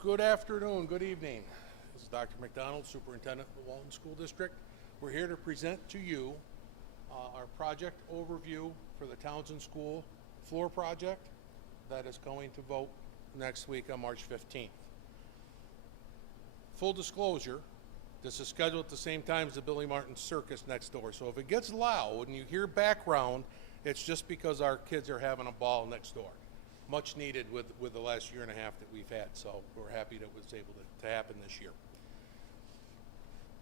Good afternoon, good evening. This is Dr. McDonald, Superintendent of the Walton School District. We're here to present to you our project overview for the Townsend School floor project that is going to vote next week on March 15th. Full disclosure, this is scheduled at the same time as the Billy Martin Circus next door. So if it gets loud and you hear background, it's just because our kids are having a ball next door. Much needed with the last year and a half that we've had, so we're happy that it was able to happen this year.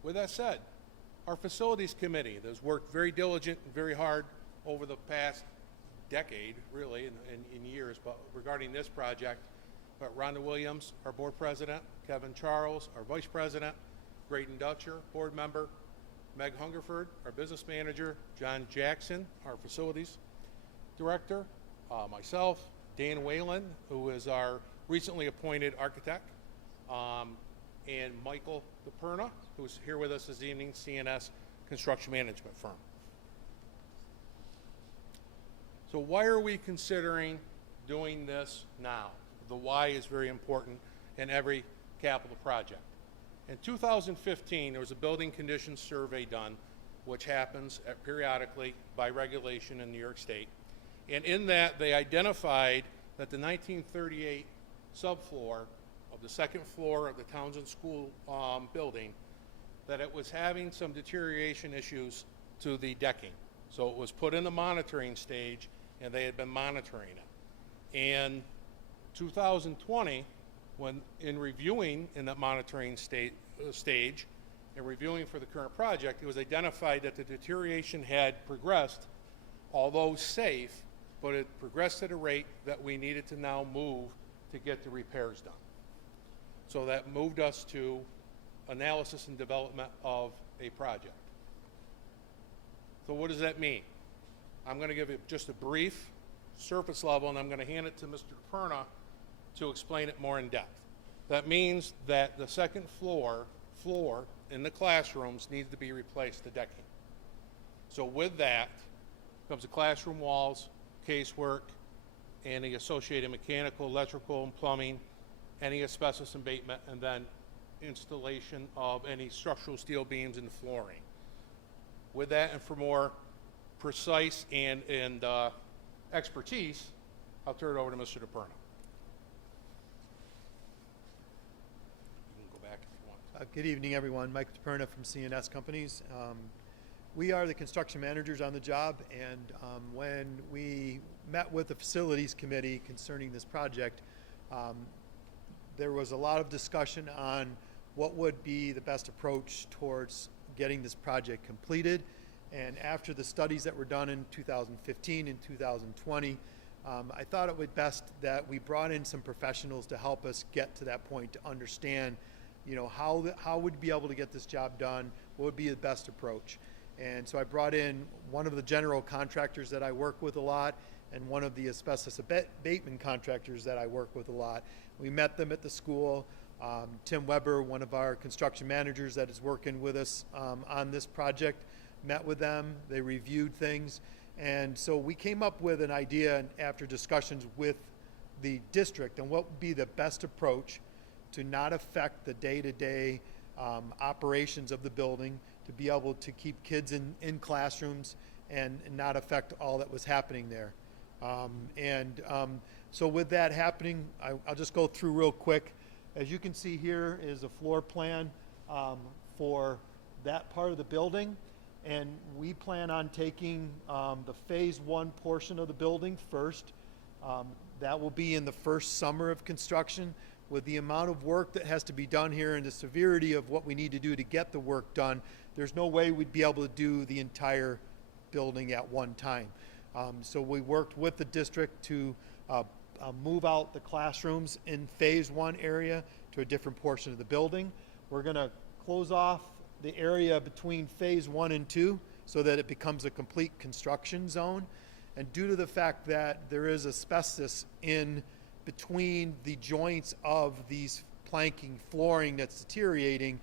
With that said, our facilities committee has worked very diligent and very hard over the past decade, really, in years, but regarding this project. But Rhonda Williams, our board president, Kevin Charles, our vice president, Graydon Dutcher, board member, Meg Hungerford, our business manager, John Jackson, our facilities director, myself, Dan Whalen, who is our recently appointed architect, and Michael DePerna, who's here with us this evening, CNS Construction Management Firm. So why are we considering doing this now? The why is very important in every capital project. In 2015, there was a building conditions survey done, which happens periodically by regulation in New York State. And in that, they identified that the 1938 subfloor of the second floor of the Townsend School building, that it was having some deterioration issues to the decking. So it was put in the monitoring stage, and they had been monitoring it. And 2020, when in reviewing in that monitoring stage and reviewing for the current project, it was identified that the deterioration had progressed, although safe, but it progressed at a rate that we needed to now move to get the repairs done. So that moved us to analysis and development of a project. So what does that mean? I'm going to give you just a brief surface level, and I'm going to hand it to Mr. Perna to explain it more in depth. That means that the second floor in the classrooms needs to be replaced, the decking. So with that comes the classroom walls, casework, any associated mechanical, electrical, and plumbing, any asbestos abatement, and then installation of any structural steel beams in the flooring. With that, and for more precise and expertise, I'll turn it over to Mr. DePerna. You can go back if you want. Good evening, everyone. Mike DePerna from CNS Companies. We are the construction managers on the job, and when we met with the facilities committee concerning this project, there was a lot of discussion on what would be the best approach towards getting this project completed. And after the studies that were done in 2015 and 2020, I thought it would be best that we brought in some professionals to help us get to that point, to understand, how would we be able to get this job done, what would be the best approach. And so I brought in one of the general contractors that I work with a lot and one of the asbestos abatement contractors that I work with a lot. We met them at the school. Tim Weber, one of our construction managers that is working with us on this project, met with them. They reviewed things. And so we came up with an idea after discussions with the district on what would be the best approach to not affect the day-to-day operations of the building, to be able to keep kids in classrooms and not affect all that was happening there. So with that happening, I'll just go through real quick. As you can see, here is a floor plan for that part of the building. And we plan on taking the phase one portion of the building first. That will be in the first summer of construction. With the amount of work that has to be done here and the severity of what we need to do to get the work done, there's no way we'd be able to do the entire building at one time. So we worked with the district to move out the classrooms in phase one area to a different portion of the building. We're going to close off the area between phase one and two so that it becomes a complete construction zone. And due to the fact that there is asbestos in between the joints of these planking flooring that's deteriorating,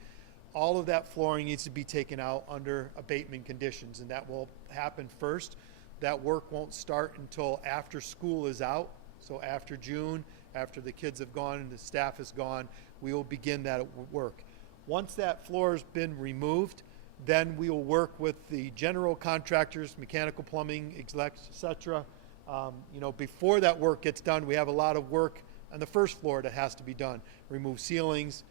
all of that flooring needs to be taken out under abatement conditions, and that will happen first. That work won't start until after school is out, so after June, after the kids have gone and the staff is gone, we will begin that work. Once that floor has been removed, then we will work with the general contractors, mechanical, plumbing, et cetera. Before that work gets done, we have a lot of work on the first floor that has to be done. Remove ceilings,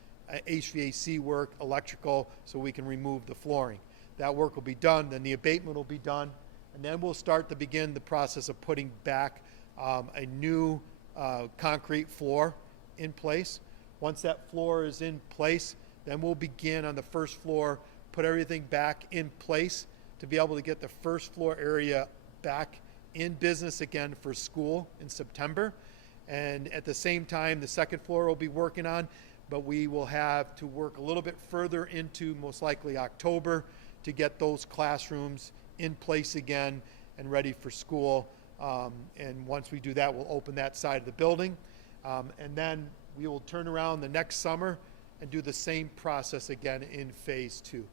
HVAC work, electrical, so we can remove the flooring. That work will be done, then the abatement will be done, and then we'll start to begin the process of putting back a new concrete floor in place. Once that floor is in place, then we'll begin on the first floor, put everything back in place to be able to get the first floor area back in business again for school in September. And at the same time, the second floor will be working on, but we will have to work a little bit further into most likely October to get those classrooms in place again and ready for school. And once we do that, we'll open that side of the building. And then we will turn around the next summer and do the same process again in phase 2.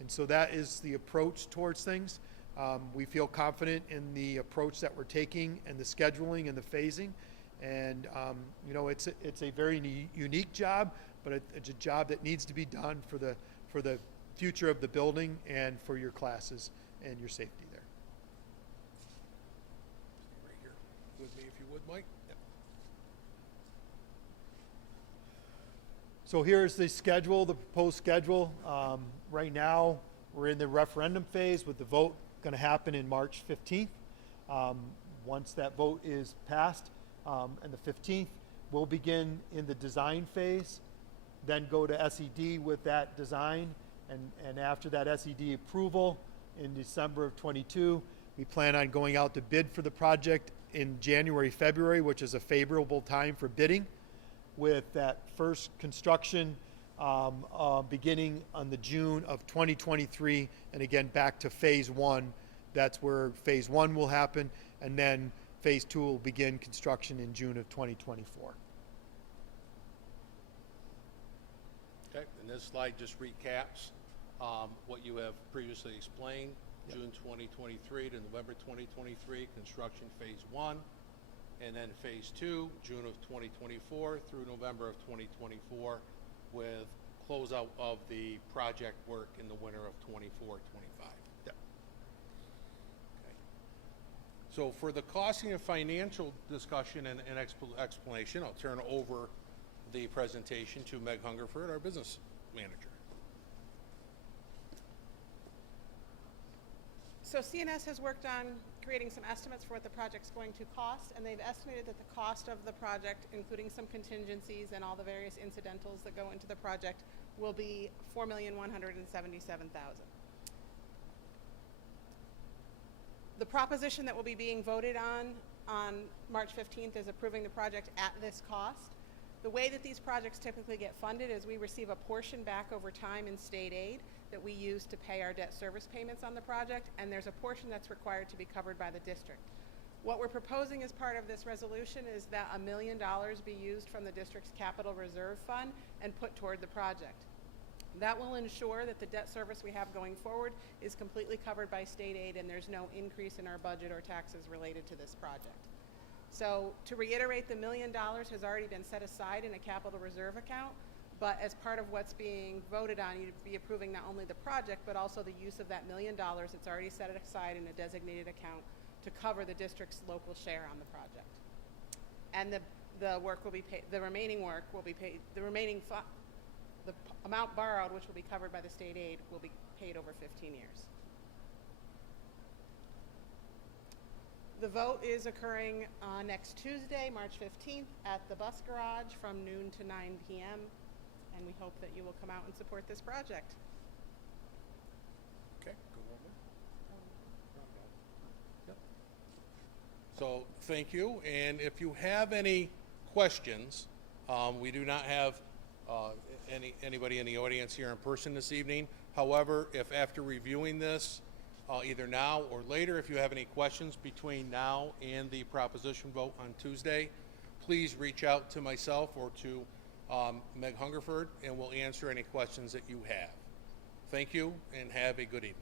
And so that is the approach towards things. We feel confident in the approach that we're taking and the scheduling and the phasing. And, it's a very unique job, but it's a job that needs to be done for the future of the building and for your classes and your safety there. Stay right here with me if you would, Mike. Yep. So here's the schedule, the proposed schedule. Right now, we're in the referendum phase with the vote going to happen in March 15th. Once that vote is passed, and the 15th, we'll begin in the design phase, then go to SED with that design, and after that SED approval in December of 22, we plan on going out to bid for the project in January, February, which is a favorable time for bidding, with that first construction beginning on the June of 2023, and again back to phase 1. That's where phase 1 will happen, and then phase 2 will begin construction in June of 2024. Okay, and this slide just recaps what you have previously explained. Yep. June 2023 to November 2023, construction phase 1, and then phase 2, June of 2024 through November of 2024, with closeout of the project work in the winter of 24-25. Yep. Okay. So for the costing and financial discussion and explanation, I'll turn over the presentation to Meg Hungerford, our business manager. So CNS has worked on creating some estimates for what the project's going to cost, and they've estimated that the cost of the project, including some contingencies and all the various incidentals that go into the project, will be $4,177,000. The proposition that will be being voted on March 15th is approving the project at this cost. The way that these projects typically get funded is we receive a portion back over time in state aid that we use to pay our debt service payments on the project, and there's a portion that's required to be covered by the district. What we're proposing as part of this resolution is that $1 million be used from the district's capital reserve fund and put toward the project. That will ensure that the debt service we have going forward is completely covered by state aid, and there's no increase in our budget or taxes related to this project. So to reiterate, the $1 million has already been set aside in a capital reserve account, but as part of what's being voted on, you'd be approving not only the project, but also the use of that $1 million that's already set aside in a designated account to cover the district's local share on the project. And the work will be paid, the remaining work will be paid, the amount borrowed, which will be covered by the state aid, will be paid over 15 years. The vote is occurring next Tuesday, March 15th, at the bus garage from noon to 9 p.m., and we hope that you will come out and support this project. Okay, go one more. Yep. So thank you, and if you have any questions, we do not have anybody in the audience here in person this evening. However, if after reviewing this, either now or later, if you have any questions between now and the proposition vote on Tuesday, please reach out to myself or to Meg Hungerford, and we'll answer any questions that you have. Thank you, and have a good evening.